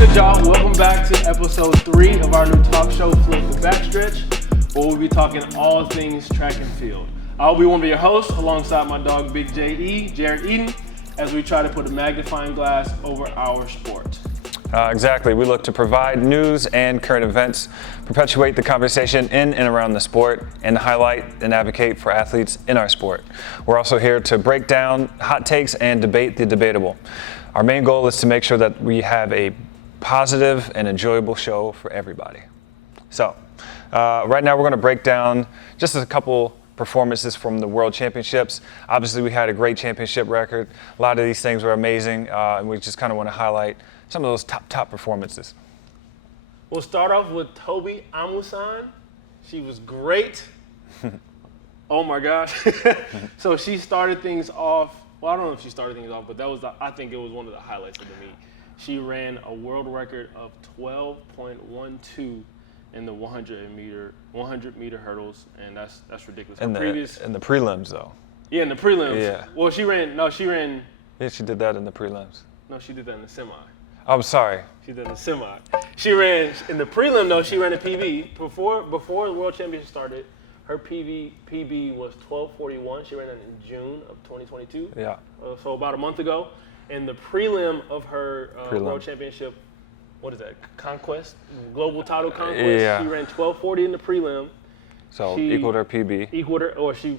good, y'all? Welcome back to episode 3 of our new talk show, Flip the Backstretch, where we'll be talking all things track and field. I'll be one of your hosts alongside my dog, Big J.E., Jarret Eden, as we try to put a magnifying glass over our sport. Exactly. We look to provide news and current events, perpetuate the conversation in and around the sport, and highlight and advocate for athletes in our sport. We're also here to break down hot takes and debate the debatable. Our main goal is to make sure that we have a positive and enjoyable show for everybody. So, right now we're going to break down just a couple performances from the World Championships. Obviously, we had a great championship record. A lot of these things were amazing, and we just kind of want to highlight some of those top performances. We'll start off with Toby Amusan. She was great. Oh my gosh. So she started things off. Well, I don't know if she started things off, but that was, I think it was one of the highlights of the meet. She ran a world record of 12.12 in the 100 meter hurdles, and that's ridiculous. In the prelims, though. Yeah, in the prelims. Yeah. Well, she ran. Yeah, she did that in the prelims. No, she did that in the semi. I'm sorry. She did in the semi. She ran in the prelim, though. She ran a PB before the World Championship started. Her PB was 12:41. She ran it in June of 2022. Yeah. So about a month ago. And the prelim of her World Championship, what is that? Conquest, global title conquest. Yeah. She ran 12:40 in the prelim. So she equaled her PB. Equaled her, or she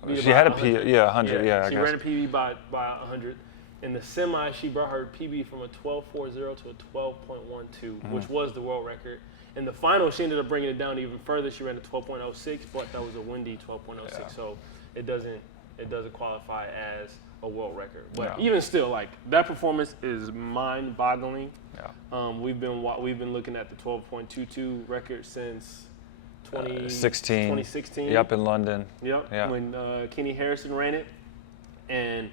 had a PB, 100. Yeah, she ran a PB by 100. In the semi, she brought her PB from a 12.40 to a 12.12, which was the world record. In the final, she ended up bringing it down even further. She ran a 12.06, but that was a windy 12.06, so it doesn't qualify as a world record. But even still, like, that performance is mind-boggling. Yeah. We've been looking at the 12.22 record since 2016. Yep, in London. Yep. Yeah. When Kenny Harrison ran it, and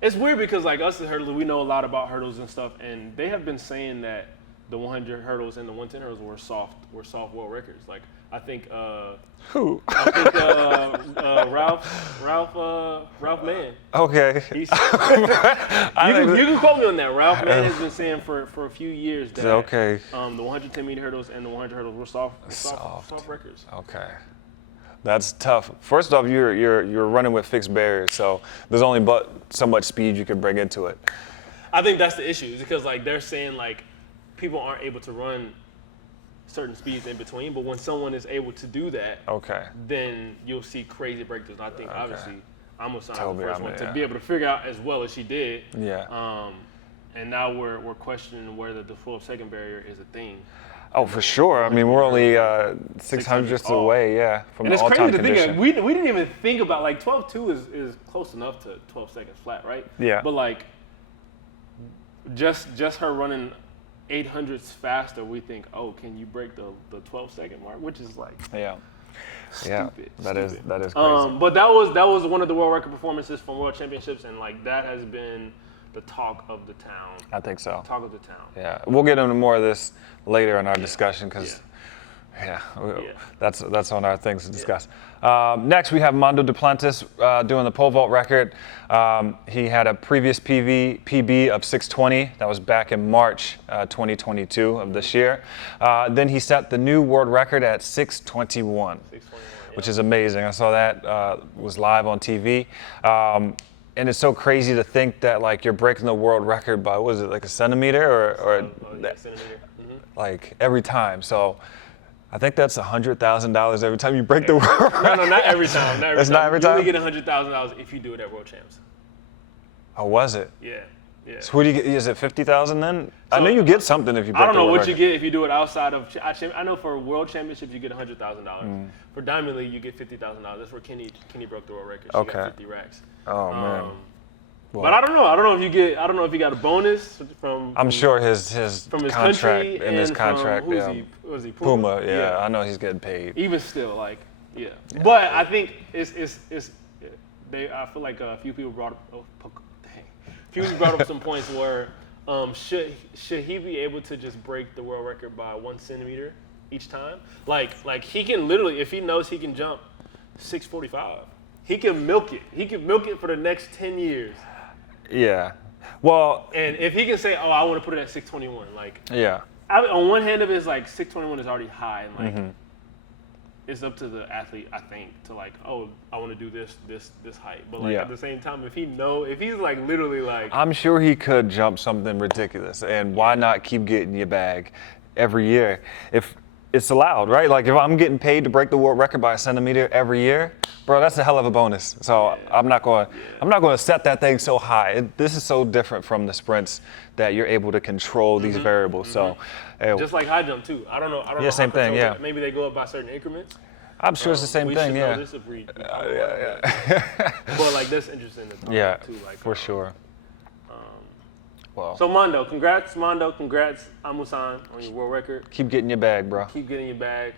it's weird because, like, us as hurdlers, we know a lot about hurdles and stuff, and they have been saying that the 100 hurdles and the 110 hurdles were soft world records. Like, I think who? I think Ralph Mann. Okay. You can quote me on that. Ralph Mann has been saying for a few years that the 110 meter hurdles and the 100 hurdles were soft records. Okay. That's tough. First off, you're running with fixed barriers, so there's only but so much speed you can bring into it. I think that's the issue, because, like, they're saying, like, people aren't able to run certain speeds in between, but when someone is able to do that, then you'll see crazy breakthroughs. And I think obviously Amusan was the first one to be able to figure out as well as she did. Yeah. And now we're questioning whether the full second barrier is a thing. Oh, for sure. I mean, we're only 600ths away, from the all-time condition. And it's crazy to think, we didn't even think about, like, 12.2 is close enough to 12 seconds flat, right? Yeah. But, like, just her running 800s faster, we think, oh, can you break the 12-second mark? Which is, like, stupid. That is crazy. But that was one of the world record performances from World Championships, and, like, that has been the talk of the town. I think so. Talk of the town. Yeah, we'll get into more of this later in our discussion, because that's on our things to discuss. Next, we have Mondo DuPlantis doing the pole vault record. He had a previous PB of 6:20. That was back in March 2022 of this year. Then he set the new world record at 6:21, which is amazing. I saw that was live on TV. And it's so crazy to think that, like, you're breaking the world record by, what is it, like a centimeter or centimeter. Like, every time. So I think that's $100,000 every time you break the world record. No, not every time. Not every time. You only get $100,000 if you do it at World Champs. Oh, was it? Yeah. So what do you get? Is it $50,000 then? So, I know you get something if you break the world record. I don't know what you get if you do it outside of. I know for World Championships you get $100,000. For Diamond League you get $50,000. That's where Kenny broke the world record. She got 50 racks. Oh man. Well, but I don't know. I don't know if you got a bonus from. I'm sure his from his contract country in his contract. From, was he Puma? Yeah, I know he's getting paid. Even still, like, But I think it's I feel like a few people brought up some points where should he be able to just break the world record by 1 centimeter each time? Like he can literally, if he knows he can jump 645, he can milk it. He can milk it for the next 10 years. Yeah. Well, And if he can say, "Oh, I want to put it at 621," like yeah. on one hand of it is like 621 is already high, and like it's up to the athlete, I think, to like, "Oh, I want to do this height." But like at the same time, if he's like literally like, I'm sure he could jump something ridiculous, and why not keep getting your bag every year if it's allowed, right? Like if I'm getting paid to break the world record by a centimeter every year, bro, that's a hell of a bonus. So I'm not going to set that thing so high. This is so different from the sprints that you're able to control these variables. So just like high jump too. I don't know. Yeah, same thing. Yeah. Maybe they go up by certain increments. I'm sure it's the same we thing. should Yeah. know this if we but like that's interesting to talk Yeah. too. Like For sure. Well, So Mondo, congrats, Amusan on your world record. keep getting your bag, bro. Keep getting your bag.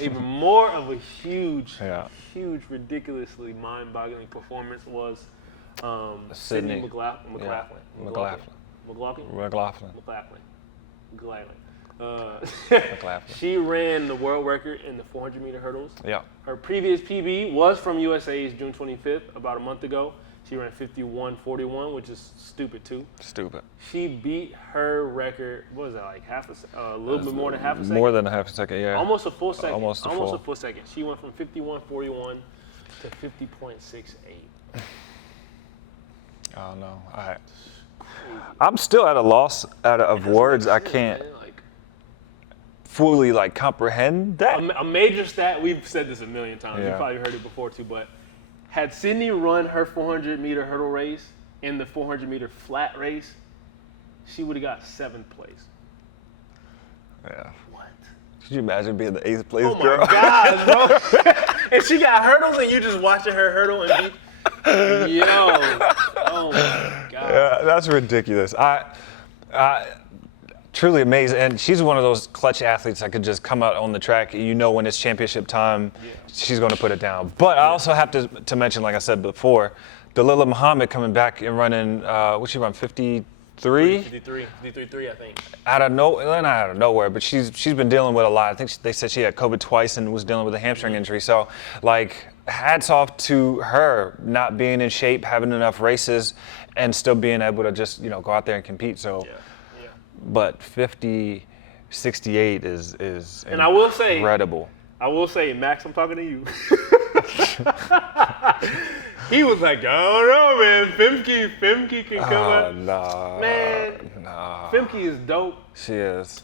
Even more of a huge, Yeah. huge, ridiculously mind-boggling performance was Sydney. Sydney McLaughlin. She ran the world record in the 400-meter hurdles. Yeah. Her previous PB was from USA's June 25th, about a month ago. She ran 51:41, which is stupid too. Stupid. She beat her record. What was that, like a little bit more than half a second? More than a half a second, yeah. Almost a full second. Almost a full second. She went from 51:41 to 50.68. I don't know. I'm still at a loss of words. I can't fully like comprehend that. A major stat. We've said this a million times. Yeah. You probably heard it before too. But had Sydney run her 400-meter hurdle race in the 400-meter flat race, she would have got 7th place. Yeah. What? Could you imagine being the 8th place Oh my girl? God, bro! And she got hurdles, and you just watching her hurdle and beat. Yo, oh my God. Yeah, that's ridiculous. I truly amazing, and she's one of those clutch athletes that could just come out on the track. You know, when it's championship time, she's going to put it down. But I also have to mention, like I said before, Dalilah Muhammad coming back and running. What she run? 53. 53, I think. Not out of nowhere, but she's been dealing with a lot. I think they said she had COVID twice and was dealing with a hamstring injury. So, like, hats off to her not being in shape, having enough races, and still being able to just go out there and compete. So. Yeah. But 50-68 is and I will say, incredible. Max, I'm talking to you. He was like, I don't know, man. Femke can come up. Nah. Man, Femke is dope. She is.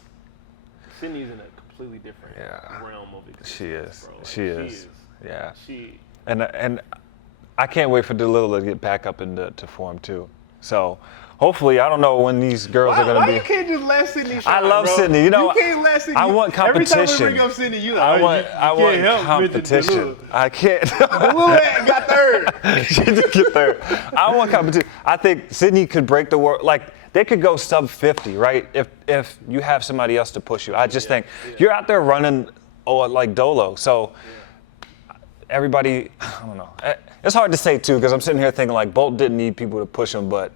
Sydney's in a completely different realm of existence. She is. Bro. Like, she is. Yeah. She. And I can't wait for Dalilah to get back up into form too. So. Hopefully, I don't know when these girls are going to be. Why you can't just let Sydney shine, I love bro? Sydney. You can't let Sydney. I want competition. Every time we bring up Sydney, you I want help competition. I can't. Dalilah got third. She did get third. I want competition. I think Sydney could break the world. Like, they could go sub 50, right? If you have somebody else to push you. I just think you're out there running like Dolo. So everybody, I don't know. It's hard to say, too, because I'm sitting here thinking, like, Bolt didn't need people to push him, but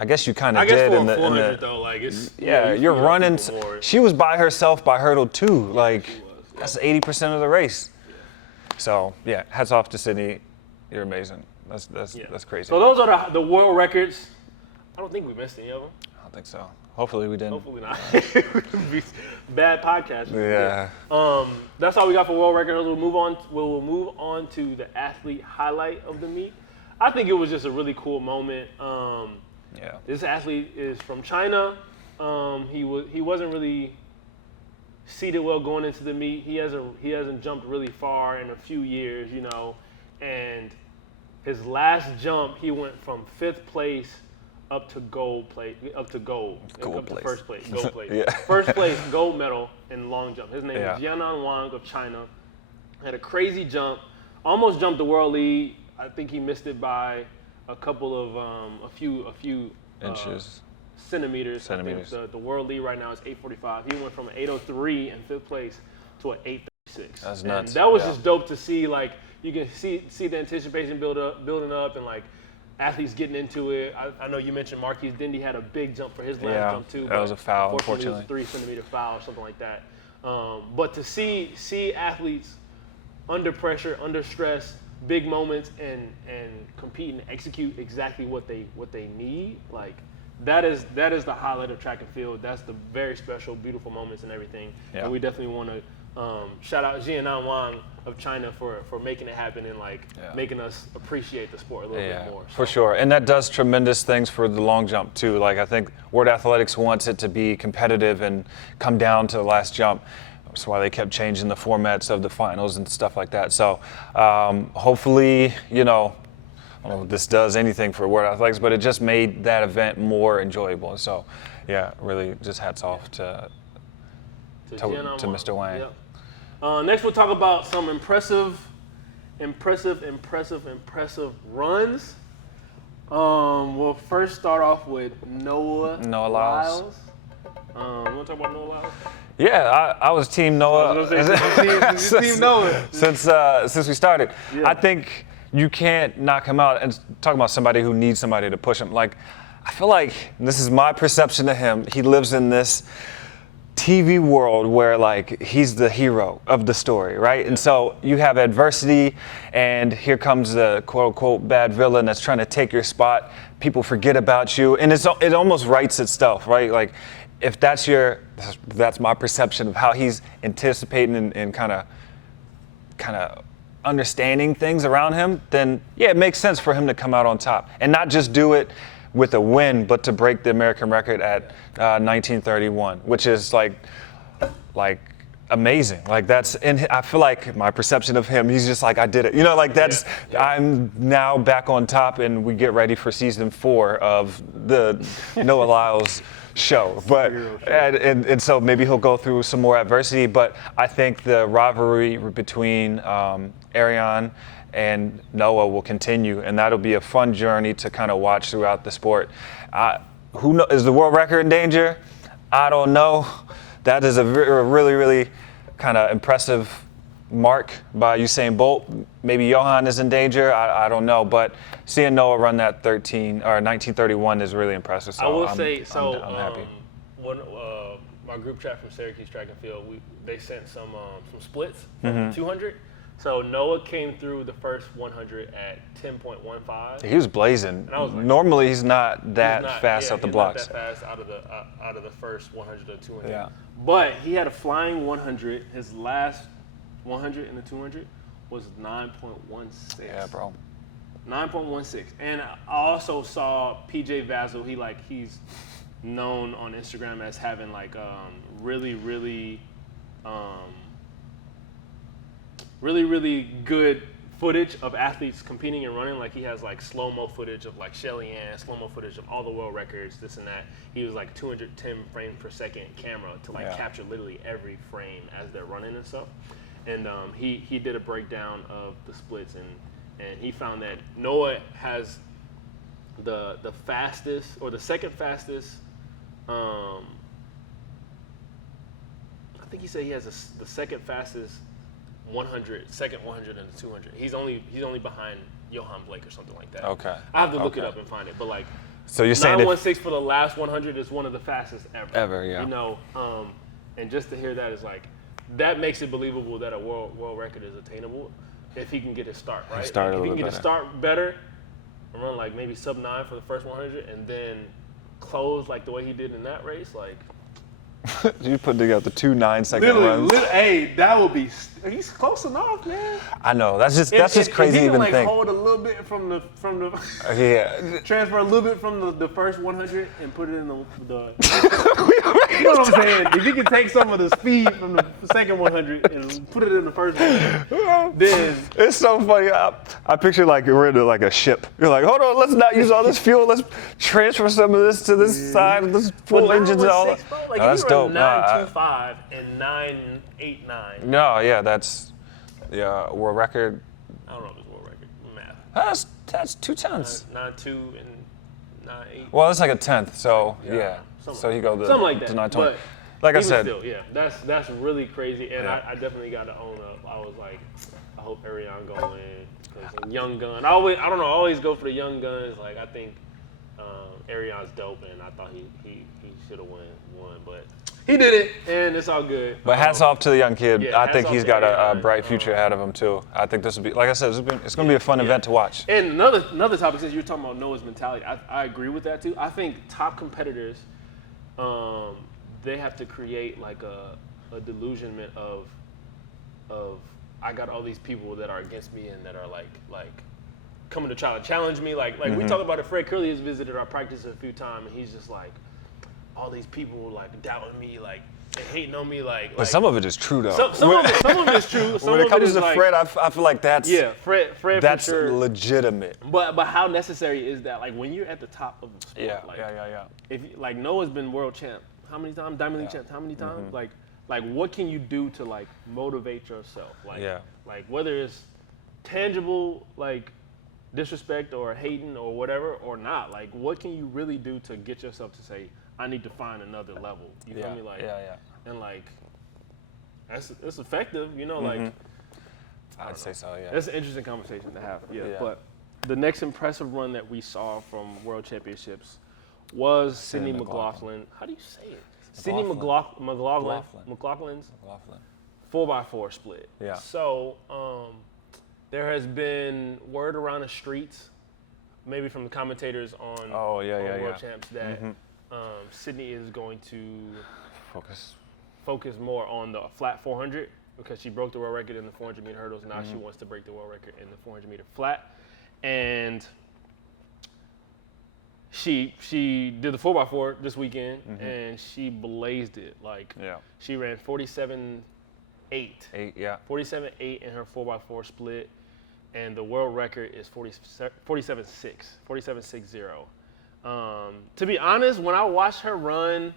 I guess you kind of did in the though, like it's you're running. She was by herself by hurdle 2. Like that's 80% of the race. So yeah, hats off to Sydney. You're amazing. That's crazy. So those are the world records. I don't think we missed any of them. I don't think so. Hopefully we didn't. Hopefully not. Bad podcast. Yeah. That's all we got for world records. We'll move on to the athlete highlight of the meet. I think it was just a really cool moment. This athlete is from China. He wasn't really seated well going into the meet. He hasn't jumped really far in a few years, and his last jump he went from 5th place up to first place. Yeah. First place gold medal in long jump. His name is Jianan Wang of China. Had a crazy jump, almost jumped the world lead. I think he missed it by a couple of a few inches, centimeters. I think the world lead right now is 8:45. He went from an 8:03 in 5th place to an 8:36. That's nuts. And that was just dope to see. Like you can see the anticipation building up, and like athletes getting into it. I know you mentioned Marquise Dindy had a big jump for his last jump too. That was a foul, unfortunately. It was a 3-centimeter foul or something like that. But to see athletes under pressure, under stress, big moments, and compete and execute exactly what they need, like that is the highlight of track and field. That's the very special, beautiful moments and everything. Yeah. And we definitely want to shout out Jianan Wang of China for making it happen and making us appreciate the sport a little bit more. So. For sure. And that does tremendous things for the long jump too. Like I think World Athletics wants it to be competitive and come down to the last jump. That's why they kept changing the formats of the finals and stuff like that. So hopefully, I don't know if this does anything for World Athletics, but it just made that event more enjoyable. So yeah, really just hats off to Mr. Wang. Yep. Next, we'll talk about some impressive runs. We'll first start off with Noah Lyles. You want to talk about Noah Lyles? Yeah, I was Team Noah. Team Noah. Since we started. Yeah. I think you can't knock him out. And talking about somebody who needs somebody to push him. Like, I feel like, and this is my perception of him, he lives in this TV world where like he's the hero of the story, right? And so you have adversity and here comes the quote unquote bad villain that's trying to take your spot. People forget about you and it almost writes itself, right? Like if that's my perception of how he's anticipating and kind of understanding things around him, then yeah, it makes sense for him to come out on top and not just do it with a win, but to break the American record at 1931, which is like amazing. Like that's, and I feel like my perception of him, he's just like, I did it. Like that's, I'm now back on top and we get ready for season 4 of the Noah Lyles show. But, and so maybe he'll go through some more adversity, but I think the rivalry between Ariane and Noah will continue, and that'll be a fun journey to kind of watch throughout the sport. Who knows, is the world record in danger? I don't know. That is a really, really kind of impressive mark by Usain Bolt. Maybe Johan is in danger. I don't know, but seeing Noah run that 1931 is really impressive. So I will I'm happy. When my group chat from Syracuse Track and Field, they sent some splits from 200. So Noah came through the first 100 at 10.15. He was blazing. And I was like, normally he's not that fast out the blocks. Not that fast out of the first 100 or 200. Yeah. But he had a flying 100. His last 100 and the 200 was 9.16. Yeah, bro. 9.16. And I also saw PJ Vasil. He's known on Instagram as having really good footage of athletes competing and running. Like he has slow-mo footage of Shelly Ann, slow-mo footage of all the world records, this and that. He was 210 frames per second camera to capture literally every frame as they're running and stuff. And he did a breakdown of the splits and he found that Noah has the fastest or the second fastest. I think he said he has the second fastest 100, second 100 and the 200. He's only behind Johan Blake or something like that. Okay. I have to look it up and find it, but so you're saying 916 for the last 100 is one of the fastest ever. Ever, yeah. And just to hear that is that makes it believable that a world record is attainable if he can get his start right. If he can get his start better, and run maybe sub 9 for the first 100, and then close the way he did in that race, You put together 2 9-second runs. Hey, that would be. He's close enough, man. I know. That's just crazy. If he can even think. Hold a little bit from the yeah. Transfer a little bit from the first 100 and put it in the you know what I'm saying? If he can take some of the speed from the second 100 and put it in the first 100, then it's so funny. I picture we're in a ship. You're like, hold on, let's not use all this fuel. Let's transfer some of this to this side. Let's full engines and all that. That's dope. 925 and 989. No, yeah, that's world record. I don't know if it's world record math. That's 2 tenths. 9.2 and 9.8. Well, it's a tenth. So yeah. So he goes something like that. To 920. But like I said, still, that's really crazy, and I definitely got to own up. I was I hope Ariane go in because young gun. I always go for the young guns. I think Ariane's dope, and I thought he should have won, but he did it, and it's all good. But hats off to the young kid. Yeah, I think hats he's off got to a bright future ahead of him too. I think this will be, like I said, it's going to be a fun event to watch. And another topic, since you're talking about Noah's mentality, I agree with that too. I think top competitors, they have to create like a delusionment of I got all these people that are against me and that are like coming to try to challenge me. Like we talk about it. Fred Curley has visited our practice a few times, and he's just like, all these people like doubting me, like they hating on me, like. But some of it is true though. Some of it is true. Some when it of comes is to like, Fred, I feel like that's Fred that's for sure. legitimate. But how necessary is that? Like when you're at the top of the sport, Yeah. If like Noah's been world champ, how many times? Diamond League champ, how many times? Like what can you do to like motivate yourself? Like whether it's tangible like disrespect or hating or whatever or not. Like what can you really do to get yourself to say, I need to find another level. You feel me? Like and like it's effective, you know, like I'd say so, yeah. That's an interesting conversation to have. Yeah. But the next impressive run that we saw from World Championships was Sydney McLaughlin. How do you say it? Sydney McLaughlin's 4x4 split. Yeah. So there has been word around the streets, maybe from the commentators on World Champs, that Sydney is going to focus more on the flat 400 because she broke the world record in the 400-meter hurdles. Now she wants to break the world record in the 400-meter flat. And she did the 4x4 this weekend, and she blazed it. Like, she ran 47.8. 47.8 in her 4x4 split, and the world record is 47.6, 47.60. To be honest, when I watched her run,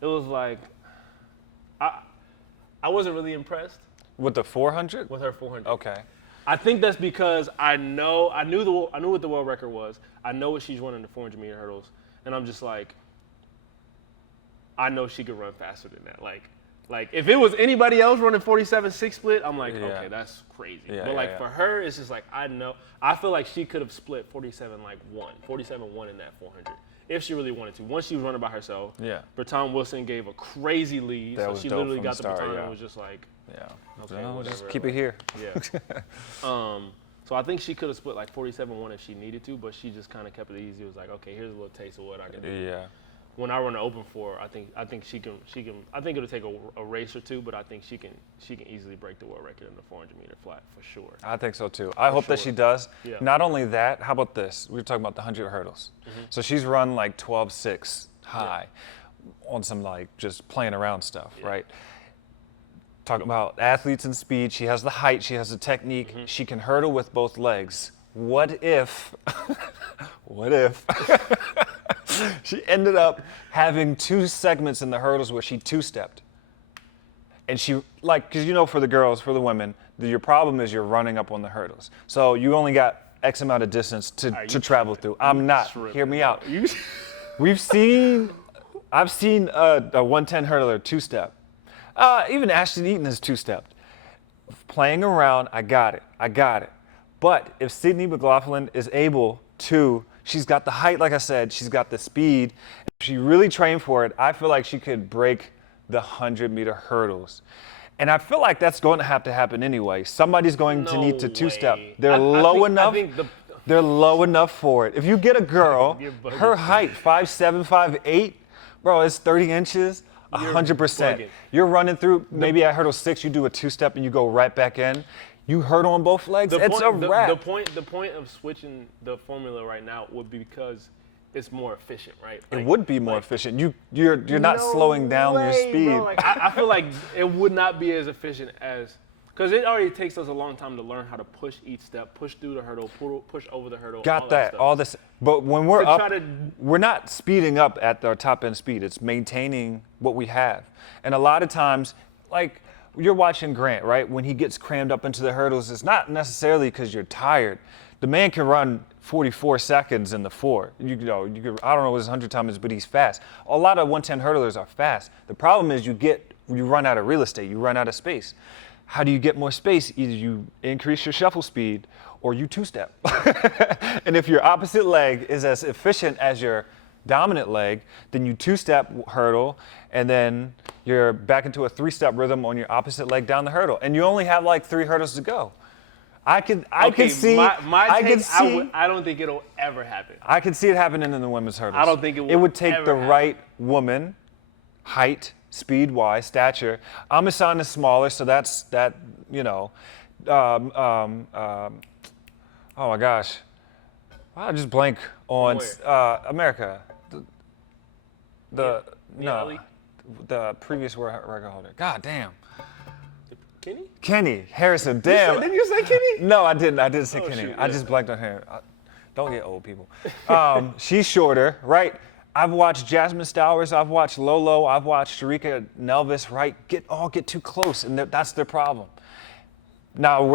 it was like, I wasn't really impressed. With the 400? With her 400. Okay. I think that's because I knew what the world record was. I know what she's running the 400-meter hurdles, and I'm just like, I know she could run faster than that. Like if it was anybody else running 47.6 split, I'm like, okay, that's crazy. But for her, it's just like I feel like she could have split 47.1 in that 400 if she really wanted to. Once she was running by herself, Berton Wilson gave a crazy lead, so she literally got the baton and was just like, okay, we'll whatever, just keep it here. So I think she could have split like 47.1 if she needed to, but she just kind of kept it easy. It was like, okay, here's a little taste of what I can do. Yeah. When I run an open 4, I think she can. I think it'll take a race or two, but I think she can easily break the world record in the 400-meter flat for sure. I think so too. I hope that she does. Yeah. Not only that, how about this? We were talking about the 100 hurdles. So she's run like 12.6 high on some like just playing around stuff, right? Talking about athletes and speed, she has the height, she has the technique, she can hurdle with both legs. What if she ended up having 2 segments in the hurdles where she 2-stepped? And she, like, because you know, for the girls, for the women, your problem is you're running up on the hurdles. So you only got X amount of distance to travel through. I'm not. Hear me out. I've seen a 110 hurdler 2-step. Even Ashton Eaton is 2-stepped. Playing around, I got it. But if Sydney McLaughlin is able to, she's got the height, like I said, she's got the speed. If she really trained for it, I feel like she could break the 100-meter hurdles. And I feel like that's going to have to happen anyway. Somebody's going to need to 2-step. They're low enough. They're low enough for it. If you get a girl, her height, 5'7", 5'8", bro, it's 30 inches. 100%. You're running through, maybe at hurdle 6, you do a 2-step and you go right back in. You hurdle on both legs, it's a wrap. The point of switching the formula right now would be because it's more efficient, right? It would be more efficient. You're not slowing down your speed. Bro. Like, I feel like it would not be as efficient as, because it already takes us a long time to learn how to push each step, push through the hurdle, push over the hurdle. Got that, all this. But when we're up, we're not speeding up at our top end speed. It's maintaining what we have. And a lot of times, like you're watching Grant, right? When he gets crammed up into the hurdles, it's not necessarily because you're tired. The man can run 44 seconds in the 4. You know, I don't know what his 100 time is, but he's fast. A lot of 110 hurdlers are fast. The problem is you run out of real estate, you run out of space. How do you get more space? Either you increase your shuffle speed or you 2-step. And if your opposite leg is as efficient as your dominant leg, then you 2-step hurdle, and then you're back into a 3-step rhythm on your opposite leg down the hurdle. And you only have like 3 hurdles to go. I could see. I don't think it'll ever happen. I could see it happening in the women's hurdles. I don't think it will. It would take the happen. right woman, height, speed-wise, stature. Amusan is smaller, so that's that. Oh my gosh, I just blank on America. The previous record holder. God damn. Kenny Harrison. Damn. Didn't you say Kenny? No, I didn't. I didn't say Kenny. Shoot, I just blanked on him. Don't get old, people. She's shorter, right? I've watched Jasmine Stowers. I've watched Lolo. I've watched Sharika Nelvis. Right? Get too close, and that's their problem. Now,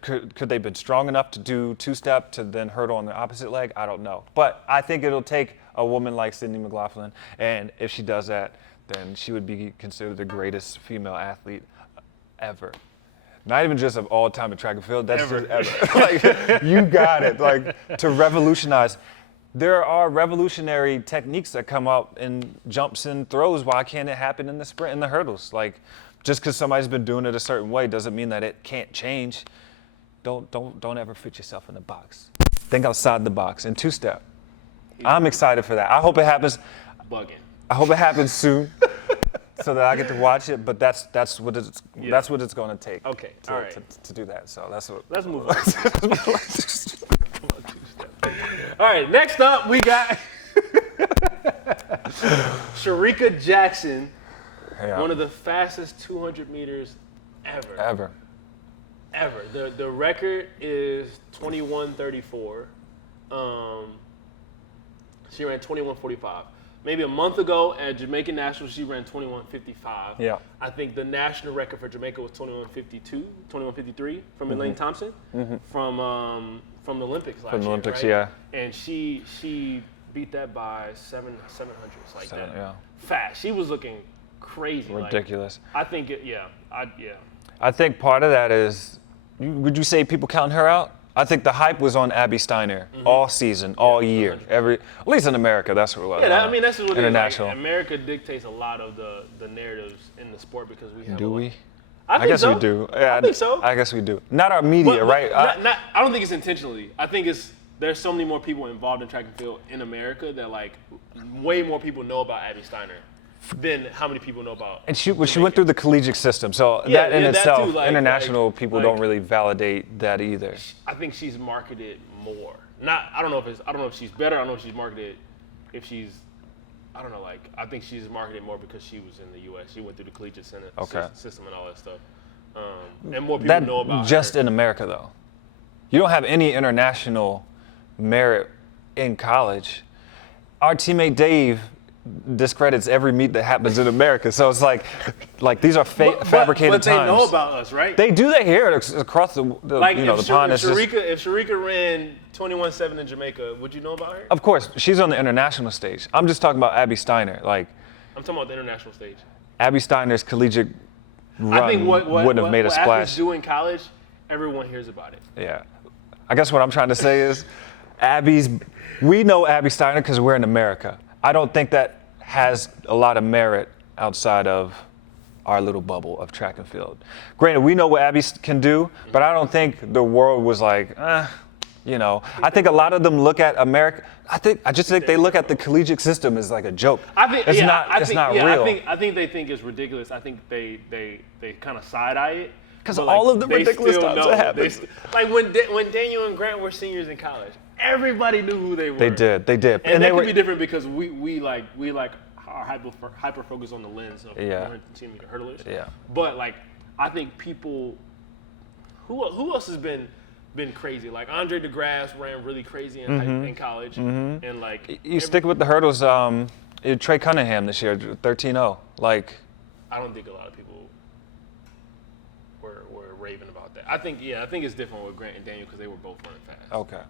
could they been strong enough to do 2-step to then hurdle on the opposite leg? I don't know. But I think it'll take a woman like Sydney McLaughlin, and if she does that, then she would be considered the greatest female athlete ever. Not even just of all time in track and field, that's just ever. Like, you got it. Like, to revolutionize. There are revolutionary techniques that come out in jumps and throws. Why can't it happen in the sprint and the hurdles? Like, just because somebody's been doing it a certain way doesn't mean that it can't change. Don't ever fit yourself in a box. Think outside the box and 2-step. I'm excited for that. I hope it happens. Bugging. I hope it happens soon, so that I get to watch it. But that's what it's going to take. Okay. To, all right. to do that. So that's what. Let's move on. All right. Next up, we got Sharika Jackson. Yeah. One of the fastest 200 meters ever. Ever. The record is 21:34. She ran 21:45. Maybe a month ago at Jamaican Nationals, she ran 21:55. Yeah. I think the national record for Jamaica was 21:52, 21:53 from Elaine Thompson from the Olympics last year. From the Olympics, right? yeah. And she beat that by 700s like that. Yeah. Fast. She was looking crazy. Ridiculous. Like, I think I think part of that is, would you say people counting her out? I think the hype was on Abby Steiner all season, all year, at least in America. That's what it was. Yeah, I mean that's what international. It is. Like, America dictates a lot of the narratives in the sport because we have. Do we? I guess so. we do. Yeah, I think so. I guess we do. Not our media, right? I don't think it's intentionally. I think there's so many more people involved in track and field in America that like way more people know about Abby Steiner than how many people know about. And she went through the collegiate system, so that in itself, too, international people don't really validate that either. I think she's marketed more. I don't know if she's better. I don't know if she's marketed. I don't know. Like I think she's marketed more because she was in the U.S. She went through the collegiate system and all that stuff. And more people know about just her. In America, though. You don't have any international merit in college. Our teammate Dave discredits every meet that happens in America. So it's like these are fabricated times. But they know about us, right? They do. They hear it across the like the pond. If Sharika ran 21:7 in Jamaica, would you know about her? Of course, she's on the international stage. I'm just talking about Abby Steiner. Like I'm talking about the international stage. Abby Steiner's collegiate run I think wouldn't have made a splash. Athletes do in college, everyone hears about it. Yeah, I guess what I'm trying to say is, we know Abby Steiner because we're in America. I don't think that has a lot of merit outside of our little bubble of track and field. Granted, we know what Abby can do, but I don't think the world was like, I think a lot of them look at America. I just think they look at the collegiate system as like a joke. It's not real. I think they think it's ridiculous. I think they kind of side eye it. Because all of the ridiculous stuff that happens. Like when Daniel and Grant were seniors in college, everybody knew who they were. They did. And that could be different because we are hyper focused on the lens of 110-meter hurdlers. Yeah. But like I think people, who else has been crazy? Like Andre DeGrasse ran really crazy in college, and like you stick with the hurdles. Trey Cunningham this year, 13-0. Like I don't think a lot of people were raving about that. I think it's different with Grant and Daniel because they were both running fast. Okay.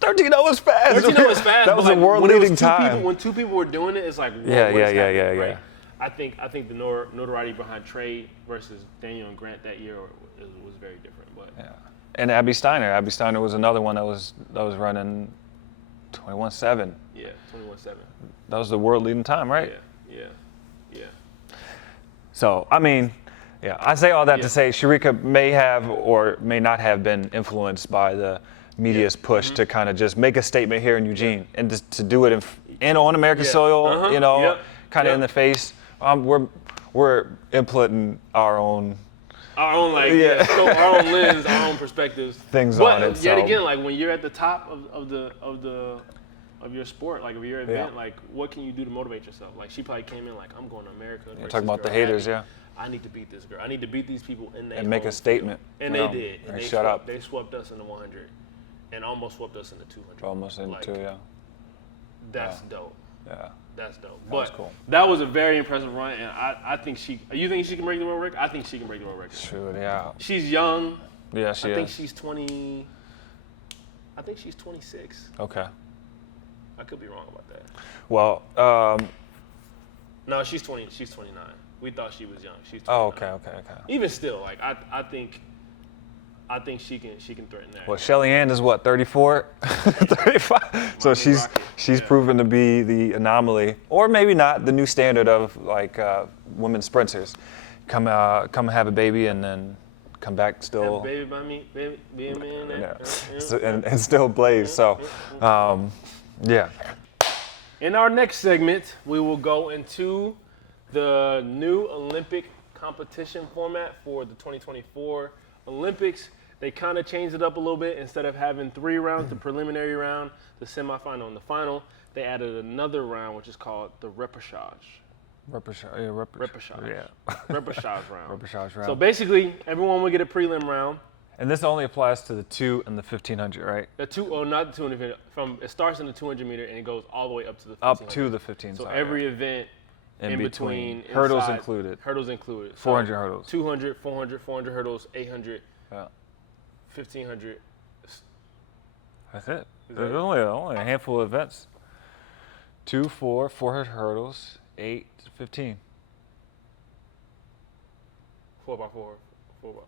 13-0 is fast. 13-0 is fast. That was a world-leading time. When two people were doing it, it's like, yeah. Right? I think the notoriety behind Trey versus Daniel and Grant that year was very different. But yeah. And Abby Steiner was another one that was running 21-7. Yeah, 21-7. That was the world leading time, right? Yeah. So, I mean, yeah, I say all that Yeah. to say Sharika may have or may not have been influenced by the media's push to kind of just make a statement here in Eugene and just to do it in on American soil, you know, kind of in the face. We're implementing our own our own our own lens, our own perspectives, things but on it. Yet again, like when you're at the top of your sport, like of your event, like what can you do to motivate yourself? Like she probably came in like, I'm going to America. Talking about the haters, I need to beat this girl. I need to beat these people and make a statement. And they did. And shut up. They swept us in the 100, and almost swept us in the 200. Almost in the 2, yeah. That's dope. Yeah. That's dope. That was cool. That was a very impressive run, and I think you think she can break the world record? I think she can break the world record. Sure, yeah. She's young. Yeah, she is. I think she's 20. I think she's 26. Okay. I could be wrong about that. Well, no, she's 20. She's 29. We thought she was young. She's 29. Oh, okay. Even still, like I think she can threaten that. Well, Shelly Ann is what, 34, 35. So she's proven to be the anomaly, or maybe not, the new standard of like women sprinters. Come have a baby and then come back still. Have a baby by me, baby, be a man. And still blaze. So, yeah. In our next segment, we will go into the new Olympic competition format for the 2024 Olympics. They kind of changed it up a little bit. Instead of having 3 rounds, the preliminary round, the semifinal, and the final, they added another round, which is called the repechage. Repechage. Yeah. Repechage round. Repechage round. So basically, everyone will get a prelim round. And this only applies to the 2 and the 1500, right? Not the 200. It starts in the 200 meter and it goes all the way up to the 1500. Up to the 15. So every event in between hurdles inside, included. Hurdles included. So 400 hurdles. 200, 400, 400 hurdles, 800. Yeah. 1500. That's it. There's only a handful of events. 2, 4, 400 hurdles, 8, 15. 4x4.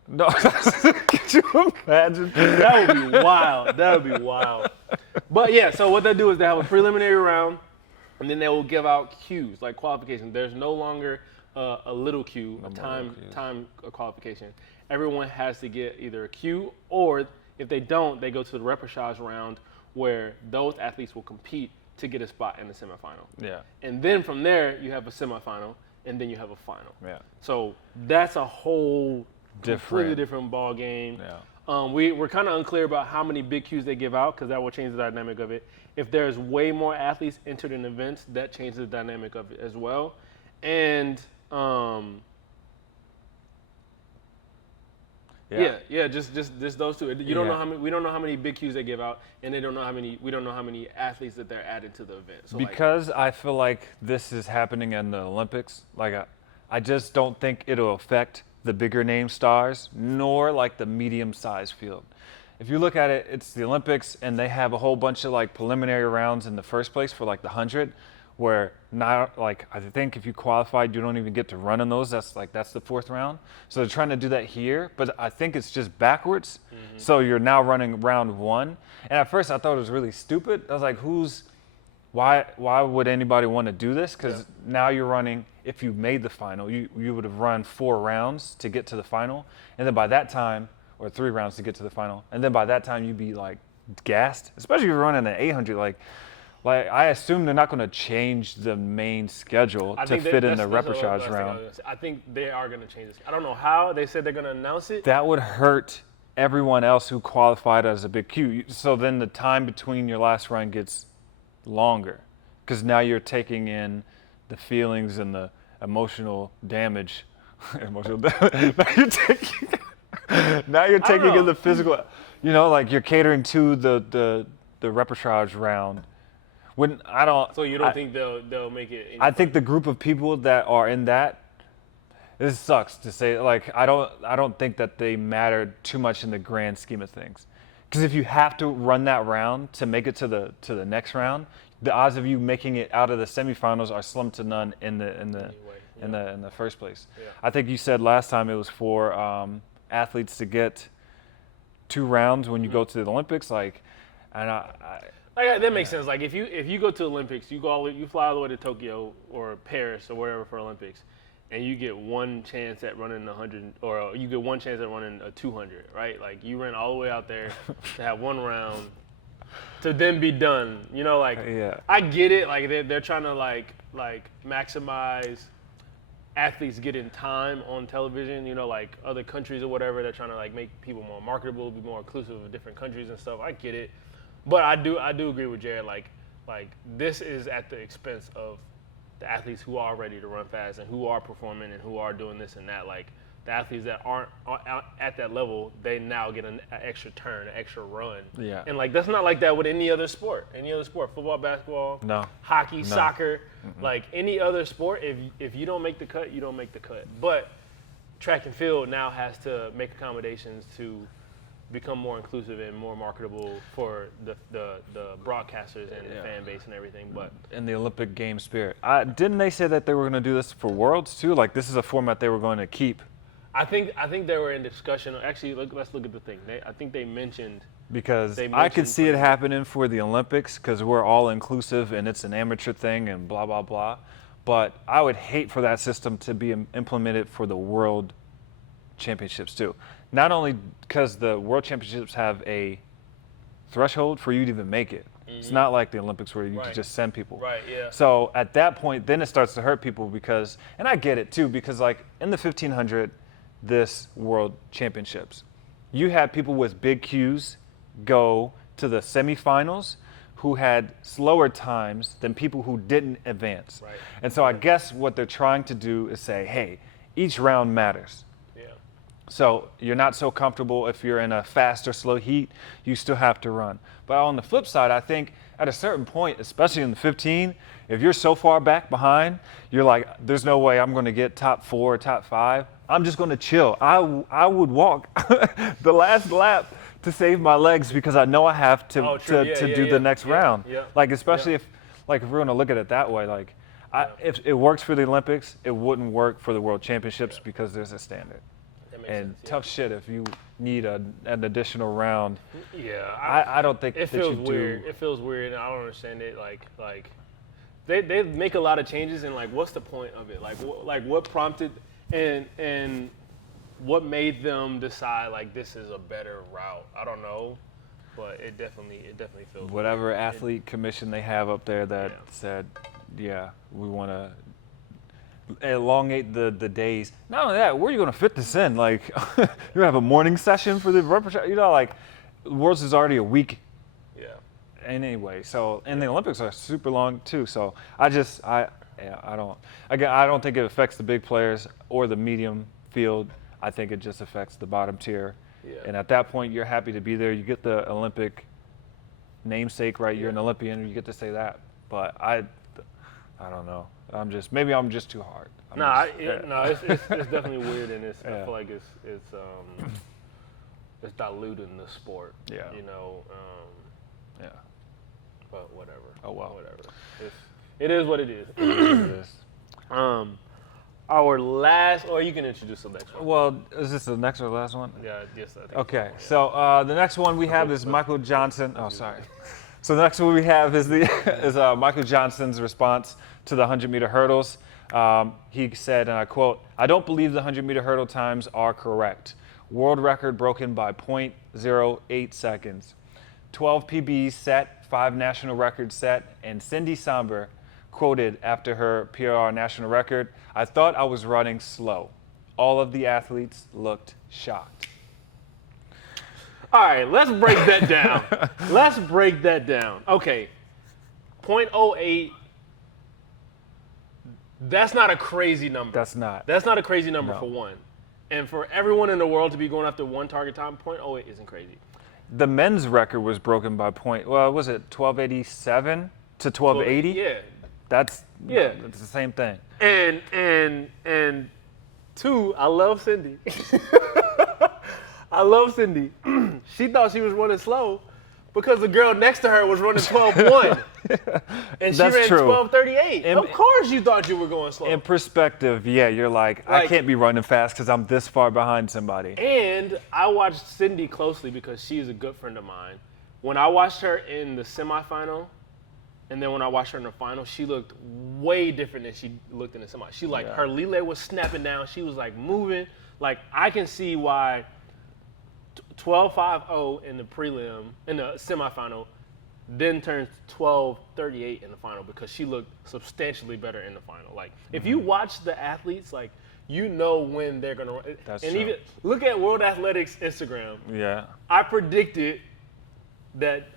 No, could you imagine? That would be wild. That would be wild. But yeah, so what they do is they have a preliminary round, and then they will give out cues, like qualification. There's no longer a little cue, a time qualification. Everyone has to get either a cue, or if they don't, they go to the repechage round where those athletes will compete to get a spot in the semifinal. Yeah. And then from there, you have a semifinal, and then you have a final. Yeah. So that's a whole completely different ball game. Yeah. We're kind of unclear about how many big cues they give out because that will change the dynamic of it. If there's way more athletes entered in events, that changes the dynamic of it as well. And just those two. You don't know how many. We don't know how many big cues they give out, and they don't know how many. We don't know how many athletes that they're adding to the event. So because I feel like this is happening in the Olympics, like I just don't think it'll affect the bigger name stars, nor like the medium-sized field. If you look at it, it's the Olympics, and they have a whole bunch of like preliminary rounds in the first place for like the 100, where not like I think if you qualified, you don't even get to run in those. That's the 4th round. So they're trying to do that here, but I think it's just backwards. Mm-hmm. So you're now running round 1, and at first I thought it was really stupid. I was like, why would anybody want to do this? Because now you're running. If you made the final, you would have run 4 rounds to get to the final, and then by that time, or 3 rounds to get to the final, and then by that time you'd be like gassed. Especially if you're running an 800, like I assume they're not going to change the main schedule to fit in the repechage round. I think they are going to change this. I don't know how. They said they're going to announce it. That would hurt everyone else who qualified as a big Q. So then the time between your last run gets longer because now you're taking in the feelings and the emotional damage. Now you're taking in the physical. You know, like you're catering to the repechage round. So you don't think they'll make it? I think the group of people that are in that. This sucks to say. Like I don't think that they matter too much in the grand scheme of things. Because if you have to run that round to make it to the next round, the odds of you making it out of the semifinals are slim to none in the first place. Yeah. I think you said last time it was for athletes to get 2 rounds when you go to the Olympics. Like, that makes sense. Like if you go to Olympics, you fly all the way to Tokyo or Paris or wherever for Olympics, and you get one chance at running 100, or you get one chance at running a 200, right? Like you ran all the way out there to have one round, to then be done. You know, like I get it. Like they're trying to like maximize athletes getting time on television. You know, like other countries or whatever. They're trying to like make people more marketable, be more inclusive of different countries and stuff. I get it, but I do agree with Jarret. Like this is at the expense of the athletes who are ready to run fast and who are performing and who are doing this and that. Like the athletes that aren't at that level, they now get an extra turn, an extra run. Yeah. And like that's not like that with any other sport. Football, basketball, hockey, soccer, like any other sport. If you don't make the cut, you don't make the cut. But track and field now has to make accommodations to become more inclusive and more marketable for the broadcasters and the fan base and everything. But in the Olympic game spirit, didn't they say that they were going to do this for Worlds too? Like this is a format they were going to keep. I think they were in discussion. Actually, let's look at the thing. I think they mentioned. Because I could see it happening for the Olympics because we're all inclusive and it's an amateur thing and blah, blah, blah. But I would hate for that system to be implemented for the World Championships too. Not only because the World Championships have a threshold for you to even make it. It's not like the Olympics where you can just send people. Right, yeah. So at that point, then it starts to hurt people because, and I get it too, because like in the 1500, this World Championships, you had people with big cues go to the semifinals who had slower times than people who didn't advance. Right. And so I guess what they're trying to do is say, hey, each round matters. So you're not so comfortable if you're in a fast or slow heat, you still have to run. But on the flip side, I think at a certain point, especially in the 15, if you're so far back behind, you're like, there's no way I'm going to get top 4 or top 5. I'm just going to chill. I would walk the last lap to save my legs because I know I have to do the next round. Yeah. Like especially if we're going to look at it that way, like if it works for the Olympics, it wouldn't work for the World Championships because there's a standard. And tough shit if you need an additional round. Yeah, I don't think it feels weird. It feels weird, and I don't understand it. Like they make a lot of changes, and like, what's the point of it? Like what prompted and what made them decide like this is a better route? I don't know, but it definitely feels whatever weird. athlete commission they have up there that said, we want to elongate the days. Not only that, where are you going to fit this in? Like, you're going to have a morning session for the repertoire? You know, like, Worlds is already a week. Yeah. Anyway, so, and the Olympics are super long too. So I don't think it affects the big players or the medium field. I think it just affects the bottom tier. Yeah. And at that point, you're happy to be there. You get the Olympic namesake, right? You're an Olympian, you get to say that. But I don't know. Maybe I'm just too hard. It's definitely weird, and I feel like it's diluting the sport. Yeah. You know. But whatever. Oh well. Whatever. It is what it is. It is. Our last, or you can introduce the next one. Well, is this the next or last one? Yeah. Yes. I think okay. So the next one we have is Michael Johnson. Oh, sorry. So the next one we have is Michael Johnson's response to the 100-meter hurdles. He said, and I quote, "I don't believe the 100-meter hurdle times are correct. World record broken by 0.08 seconds. 12 PBs set, 5 national records set, and Cindy Samber quoted after her PR national record, 'I thought I was running slow. All of the athletes looked shocked.'" All right, let's break that down. Okay, 0.08. That's not a crazy number. That's not a crazy number for one. And for everyone in the world to be going after one target time, 0.08 isn't crazy. The men's record was broken by was it 1287 to 1280? Yeah. That's the same thing. And two, I love Cindy. I love Cindy. She thought she was running slow because the girl next to her was running 12.1. And she ran 12.38. Of course you thought you were going slow. In perspective, you're like, I can't be running fast because I'm this far behind somebody. And I watched Cindy closely because she is a good friend of mine. when I watched her in the semifinal, and then when I watched her in the final, she looked way different than she looked in the semi. She her Lele was snapping down. She was like moving. Like I can see why 12-5-0 in the prelim, in the semifinal, then turns 12-38 in the final because she looked substantially better in the final. Like if you watch the athletes, like you know when they're gonna run. That's and true. even look at World Athletics Instagram. Yeah. I predicted that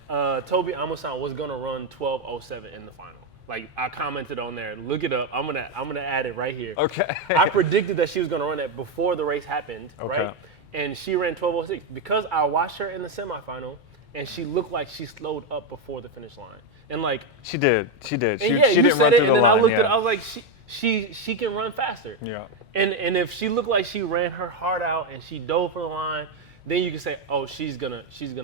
Toby Amusan was gonna run 12:07 in the final. Like I commented on there. Look it up. I'm gonna add it right here. Okay. I predicted that she was gonna run that before the race happened, right? And she ran 12:06 because I watched her in the semifinal, and she looked like she slowed up before the finish line. And like She did. She and didn't you run said through it, the and then line. I looked yeah. at it. I was like, she can run faster. Yeah. And if she looked like she ran her heart out and she dove for the line, then you can say, oh, she's gonna feel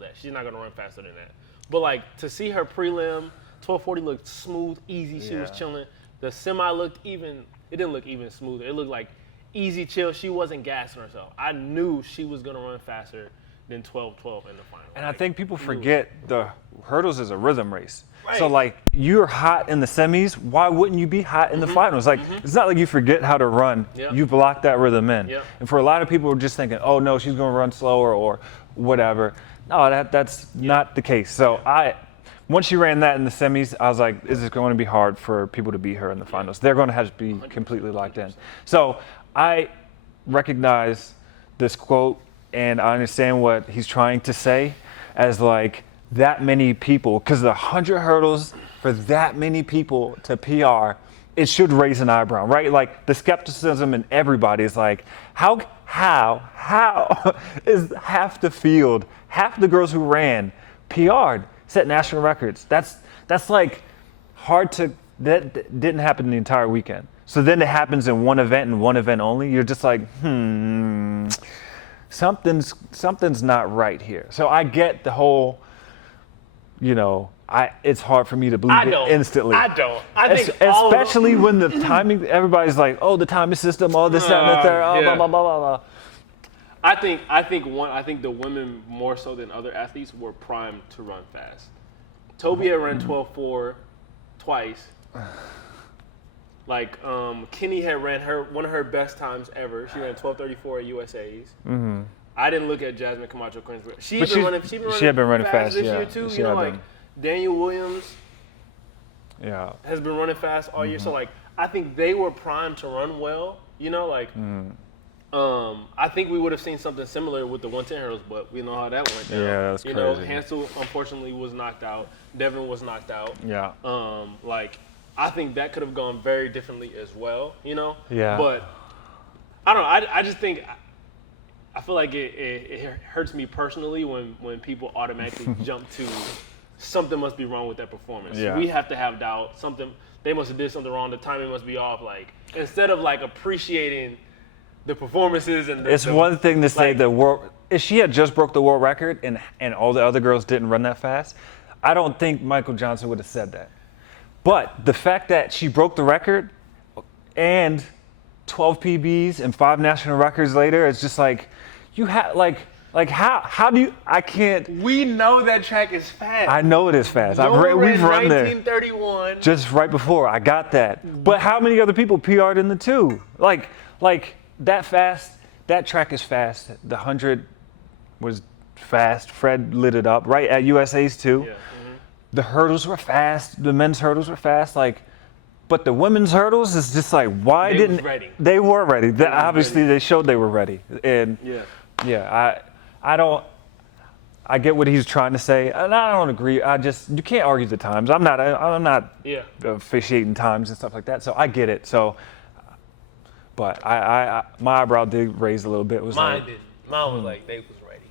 that. She's not gonna run faster than that. But like to see her prelim, 12:40 looked smooth, easy. She was chilling. The semi looked even. It didn't look even smoother. It looked like easy chill. She wasn't gassing herself. I knew she was gonna run faster than 12:12 in the final. And I think people forget the hurdles is a rhythm race. Right. So like you're hot in the semis, why wouldn't you be hot in the finals? Like it's not like you forget how to run. Yeah. You block that rhythm in. Yeah. And for a lot of people who are just thinking, oh no, she's gonna run slower or whatever. No, that's not the case. So once she ran that in the semis, I was like, is it going to be hard for people to beat her in the finals? They're going to have to be completely locked in. So I recognize this quote and I understand what he's trying to say as like that many people, because the 100 hurdles for that many people to PR, it should raise an eyebrow, right? Like the skepticism in everybody is like, how is half the field, half the girls who ran PR'd, set national records? That's like hard to, that didn't happen the entire weekend. So then it happens in one event and one event only. You're just like, something's not right here. So I get the whole, it's hard for me to believe it instantly. I don't. I think especially when the timing, everybody's like, oh, the timing system, all this, that, and the third, blah, blah, blah, blah, blah. I think the women more so than other athletes were primed to run fast. Toby had run 12:4 twice. Like Kenny had ran one of her best times ever. She ran 12:34 at USA's. Mm-hmm. I didn't look at Jasmine Camacho Queen's. She had been running fast this year too. Like Daniel Williams. Yeah. Has been running fast all year. So like I think they were primed to run well. I think we would have seen something similar with the 110 hurdles, but we know how that went down. Yeah, that's crazy. Hansel unfortunately was knocked out. Devin was knocked out. Yeah. I think that could have gone very differently as well, Yeah. But I don't know. I just think I feel like it hurts me personally when people automatically jump to something must be wrong with that performance. Yeah. We have to have doubt. They must have did something wrong. The timing must be off. Like instead of like appreciating the performances and it's one thing to say the world. If she had just broke the world record and all the other girls didn't run that fast, I don't think Michael Johnson would have said that. But the fact that she broke the record and 12 PBs and 5 national records later, it's just like you have like how do you? I can't. We know that track is fast. I know it is fast. We've run there. 1931. Just right before I got that. But how many other people PR'd in the 2? Like that fast. That track is fast. The 100 was fast. Fred lit it up right at USA's too. Yeah. The hurdles were fast. The men's hurdles were fast. But the women's hurdles is just like, why didn't they were ready? Obviously, they showed they were ready. And I get what he's trying to say, and I don't agree. You can't argue the times. I'm not officiating times and stuff like that. So I get it. So, but my eyebrow did raise a little bit. Mine did. Mine was like they was ready.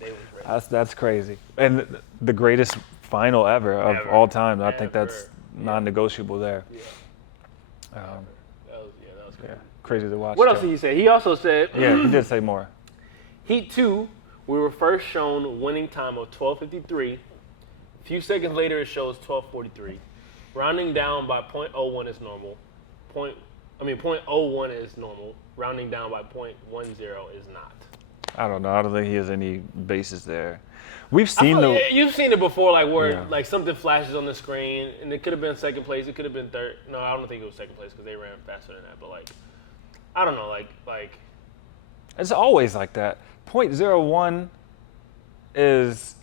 They was ready. That's crazy. And the greatest final ever of all time. I think that's non-negotiable there. Yeah. That was crazy. Yeah, crazy to watch. What else did he say? He also said. Yeah, he did say more. Heat 2, we were first shown winning time of 12:53. A few seconds later, it shows 12:43. Rounding down by 0.01 is normal. 0.01 is normal. Rounding down by 0.10 is not. I don't know. I don't think he has any basis there. We've seen You've seen it before, like where like something flashes on the screen, and it could have been second place, it could have been third. No, I don't think it was second place because they ran faster than that. But like, I don't know, like. It's always like that. 0.01 is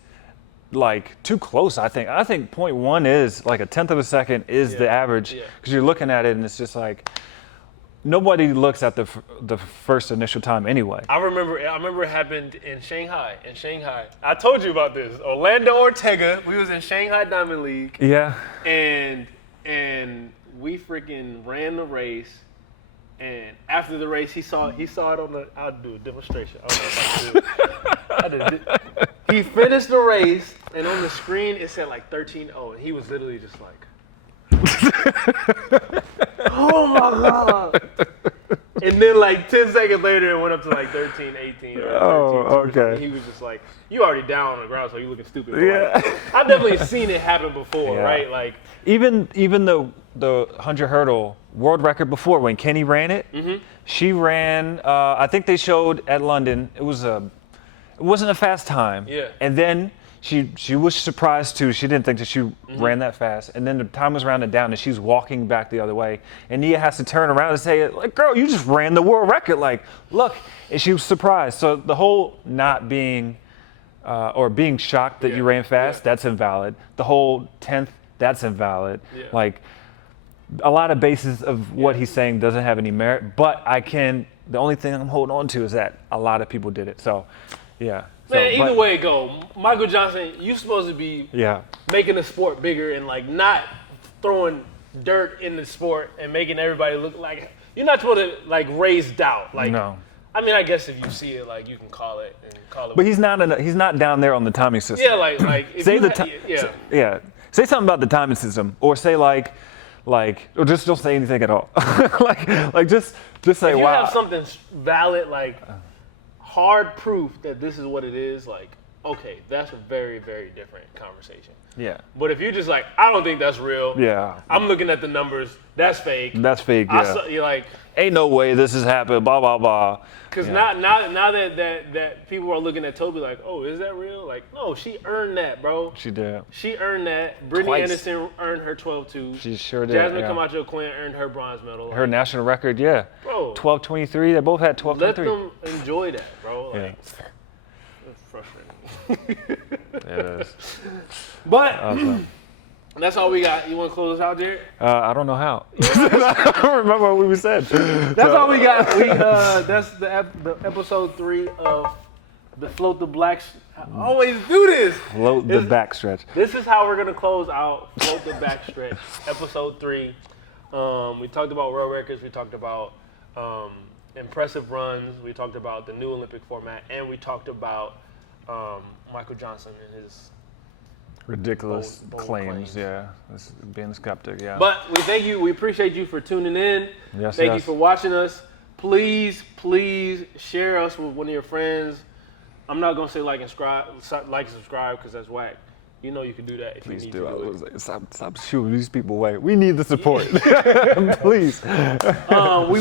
like too close. I think 0.1 is like a tenth of a second is the average because you're looking at it and it's just like. Nobody looks at the first initial time anyway. I remember it happened in Shanghai. I told you about this. Orlando Ortega, we was in Shanghai Diamond League. Yeah. And we freaking ran the race. And after the race, he saw it on the. I'll do a demonstration. I don't know if I can do it. He finished the race, and on the screen it said like 13-0, and he was literally just like. Oh my God. And then like 10 seconds later it went up to like 13-18 or 13. Okay. He was just like, you already down on the ground, so you looking stupid. Like, I've definitely seen it happen before, right? Like even the 100 hurdle world record before when Kenny ran it, she ran I think they showed at London, it wasn't a fast time. Yeah. And then she was surprised too. She didn't think that she ran that fast. And then the time was rounded down and she's walking back the other way. And Nia has to turn around and say, like, girl, you just ran the world record. Like, look. And she was surprised. So the whole not being or being shocked that you ran fast, that's invalid. The whole 10th, that's invalid. Yeah. Like a lot of basis of what he's saying doesn't have any merit. But the only thing I'm holding on to is that a lot of people did it. So, yeah. Man, either way it go, Michael Johnson, you supposed to be making the sport bigger and like not throwing dirt in the sport and making everybody look like you're not supposed to like raise doubt. Like, no. I mean, I guess if you see it, like you can call it. But he's not down there on the timing system. Yeah, like if say something about the timing system, or say like, or just don't say anything at all. like just say if you wow. have something valid like. Hard proof that this is what it is, like, okay, that's a very, very different conversation. Yeah. But if you're just like, I don't think that's real. Yeah. I'm looking at the numbers. That's fake. That's fake. Yeah. You're like, ain't no way this has happened. Blah blah blah. Because now that people are looking at Toby like, oh, is that real? Like, no, she earned that, bro. She did. She earned that. Brittany Anderson earned her 12.2. She sure did. Jasmine Camacho Quinn earned her bronze medal. Her national record, bro. 12.23. They both had 12.23. Let them enjoy that, bro. Like, it's frustrating. It is. But. That's all we got. You want to close us out, Jarret? I don't know how. I don't remember what we said. That's all we got. That's the episode 3 of the Float the Black. I always do this. Float the backstretch. This is how we're gonna close out Float the Backstretch, episode 3. We talked about world records. We talked about impressive runs. We talked about the new Olympic format, and we talked about Michael Johnson and his. Ridiculous claims, being a skeptic, But we thank you. We appreciate you for tuning in. Yes, thank you for watching us. Please share us with one of your friends. I'm not gonna say like and subscribe because that's whack. You know you can do that if Please you need to do it. Stop shooing these people away. We need the support. Please.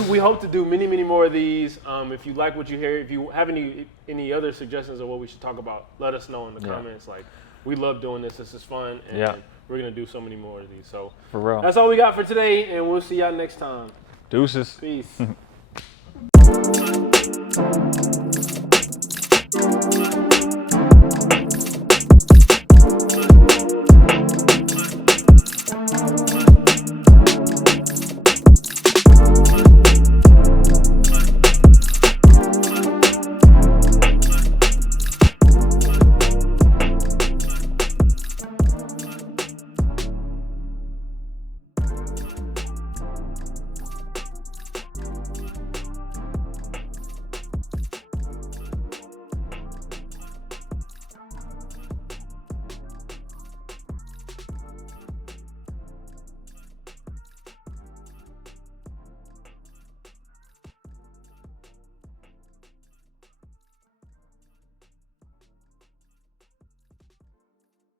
We hope to do many more of these. If you like what you hear, if you have any other suggestions of what we should talk about, let us know in the comments. Like. We love doing this. This is fun, and we're going to do so many more of these. So for real. That's all we got for today, and we'll see y'all next time. Deuces. Peace.